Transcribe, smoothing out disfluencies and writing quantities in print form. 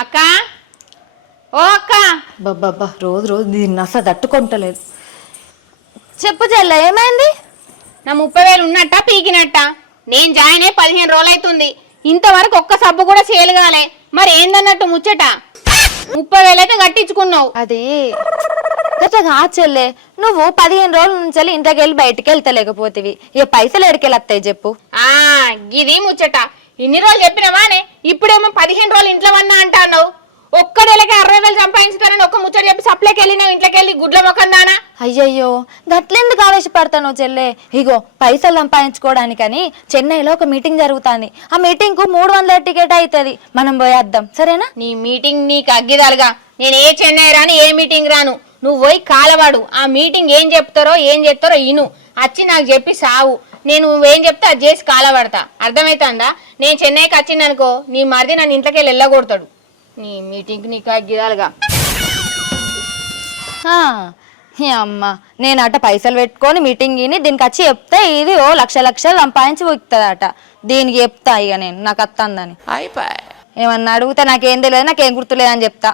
అక్క ఓ అక్క బాబ్బా రోజు రోజు దీన్ని అసలు తట్టుకుంటలేదు. చెప్పు చెల్ల, ఏమైంది? నా 30,000 ఉన్నట్ట పీకినట్ట. నేను జాయిన్ అయ్యి 15 రోజులు అవుతుంది. ఇంతవరకు ఒక్క సబ్బు కూడా సేల్ కాలే. మరి ఏందన్నట్టు ముచ్చట? 30,000 అయితే కట్టించుకున్నావు. అది గట్లా చెల్లె, నువ్వు 15 రోజుల నుంచి ఇంట్లోకి వెళ్ళి బయటికి వెళ్తలేకపోతేవి ఇక పైసలు ఎడికెళ్ళి వస్తాయి చెప్పు. గిది ముచ్చట. ఇన్ని రోజులు చెప్పినవానే, ఇప్పుడేమో 15 రోజులు ఇంట్లో వన్నా అంటున్నావు. ఒక్క నెలకి 60,000 సంపాదించుతానని ఒక్క ముచ్చట చెప్పి సప్లైకి వెళ్ళినావు ఇంట్లోకి వెళ్ళి గుడ్ల మొక్కం దానా. అయ్యయ్యో, గట్లెందుకు ఆవేశపడతాను చెల్లె? ఇగో పైసలు సంపాదించుకోవడానికని చెన్నైలో ఒక మీటింగ్ జరుగుతుంది. ఆ మీటింగ్ కు 300 టికెట్ అవుతుంది. మనం పోయేద్దాం, సరేనా? నీ మీటింగ్ నీకు అగ్గిదాలుగా. నేను ఏ చెన్నై రాను, ఏ మీటింగ్ రాను. నువ్వు పోయి కాలవాడు. ఆ మీటింగ్ ఏం చెప్తారో ఏం చెప్తారో ఇను వచ్చి నాకు చెప్పి సావు. నేను నువ్వేం చెప్తే అది చేసి కాలపడతా. అర్థమవుతుందా? నేను చెన్నైకి వచ్చిందనుకో, నీ మరిది నన్ను ఇంట్లోకి వెళ్ళి వెళ్ళగొడతాడు. నీ మీటింగ్ నీకు అగ్గిదాలుగా. అమ్మ, నేను అట పైసలు పెట్టుకొని మీటింగ్ ఇని దీనికి వచ్చి చెప్తే ఇది ఓ లక్షలు సంపాదించి ఉక్కుతుందట. దీనికి చెప్తా ఇక నేను నాకు వస్తుందని. ఏమన్నా అడిగితే నాకేం తెలియదు, నాకేం గుర్తులేదని చెప్తా.